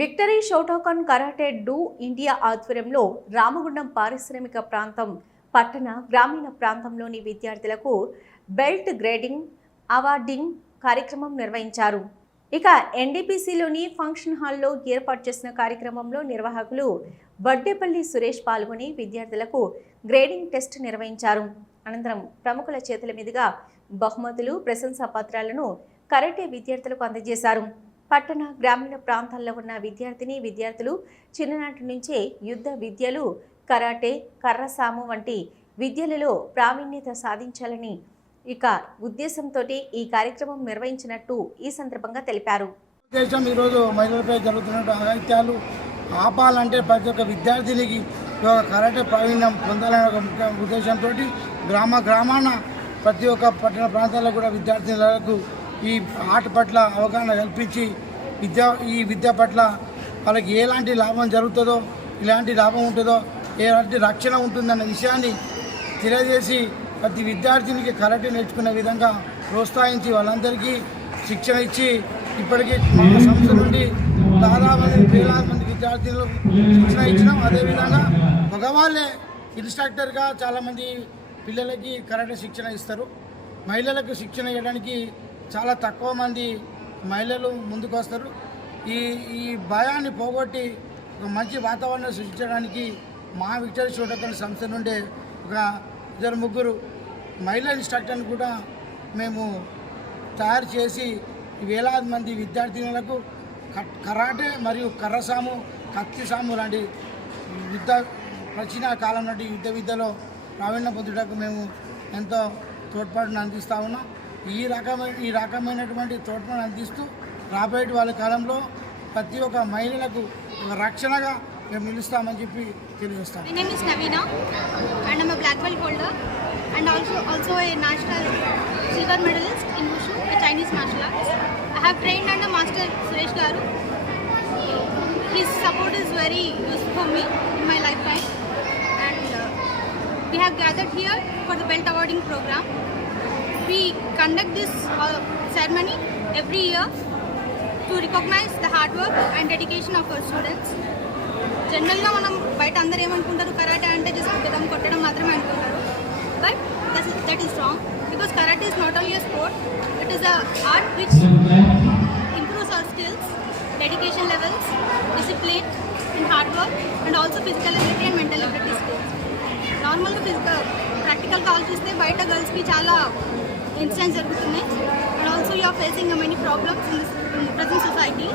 Victory Shotokan karate do India ఆధ్వర్యంలో రామగుండం పారిశ్రామిక ప్రాంతం పట్టణ గ్రామీణ ప్రాంతంలోని విద్యార్థులకు బెల్ట్ గ్రేడింగ్ అవార్డింగ్ కార్యక్రమం నిర్వహించారు. ఇక ఎన్డీపీసీలోని ఫంక్షన్ హాల్లో ఏర్పాటు చేసిన కార్యక్రమంలో నిర్వాహకులు వడ్డేపల్లి సురేష్ పాల్గొని విద్యార్థులకు గ్రేడింగ్ టెస్ట్ నిర్వహించారు. అనంతరం ప్రముఖుల చేతుల మీదుగా బహుమతులు, ప్రశంసా పత్రాలను కరాటే విద్యార్థులకు అందజేశారు. పట్టణ గ్రామీణ ప్రాంతాల్లో ఉన్న విద్యార్థులు చిన్ననాటి నుంచే యుద్ధ విద్యలు, కరాటే, కర్రసాము వంటి విద్యలలో ప్రావీణ్యత సాధించాలని ఉద్దేశంతో ఈ కార్యక్రమం నిర్వహించినట్టు ఈ సందర్భంగా తెలిపారు. ఈరోజు మహిళలపై జరుగుతున్న అఘాయిత్యాలు ఆపాలంటే ప్రతి ఒక్క విద్యార్థినికి కరాటే ప్రావీణ్యం పొందాలనే ఒక ముఖ్య ఉద్దేశంతో గ్రామాన ప్రతి ఒక్క పట్టణ ప్రాంతాల్లో కూడా విద్యార్థినులకు ఈ ఆట పట్ల అవగాహన కల్పించి ఈ విద్య పట్ల వాళ్ళకి ఎలాంటి లాభం జరుగుతుందో, ఎలాంటి లాభం ఉంటుందో, ఎలాంటి రక్షణ ఉంటుందన్న విషయాన్ని తెలియజేసి ప్రతి విద్యార్థినికి కరాటే నేర్చుకునే విధంగా ప్రోత్సహించి వాళ్ళందరికీ శిక్షణ ఇచ్చి ఇప్పటికీ మా సంస్థ నుండి దాదాపు వేలాది మంది విద్యార్థులకు శిక్షణ ఇచ్చినాం. అదేవిధంగా మగవాళ్ళే ఇన్స్ట్రక్టర్గా చాలామంది పిల్లలకి కరాటే శిక్షణ ఇస్తారు. మహిళలకు శిక్షణ ఇవ్వడానికి చాలా తక్కువ మంది మహిళలు ముందుకు వస్తారు. ఈ భయాన్ని పోగొట్టి ఒక మంచి వాతావరణం సృష్టించడానికి మా విక్టరీ షోటోకన్ సంస్థ నుండి ఒక 2-3 మహిళా ఇన్స్ట్రక్టర్ని కూడా మేము తయారు చేసి వేలాది మంది విద్యార్థినులకు కరాటే మరియు కర్రసాము, కత్తిసాము లాంటి ప్రాచీన కాలం నాటి యుద్ధ విద్యలో ప్రావీణ్యం పొందుటకు మేము ఎంతో తోడ్పాటును అందిస్తూ ఉన్నాం. ఈ రకమైనటువంటి తోడ్పాటును అందిస్తూ రాబోయే వాళ్ళ కాలంలో ప్రతి ఒక్క మహిళలకు ఒక రక్షణగా మేము నిలుస్తామని చెప్పి తెలియజేస్తాం. My name is Navina and I'm a black belt holder and also a national silver medalist in Wushu, a Chinese martial arts. I have trained under Master Suresh Garu. His support is very useful for me in my lifetime and we have gathered here for the belt awarding program. We conduct this ceremony every year to recognize the hard work and dedication of our students. Generally, మనం బయట అందరూ ఏమనుకుంటారు, karate అంటే just బెదం కొట్టడం మాత్రమే అనుకుంటారు. But that is wrong because karate is not only a sport, it is an art which improves our skills, dedication levels, discipline and hard work and also physical ability and mental ability skills. నార్మల్గా ప్రాక్టికల్గా ఆలోచిస్తే బయట గర్ల్స్కి చాలా incidents జరుగుతున్నాయి and also you are facing many problems in this present society.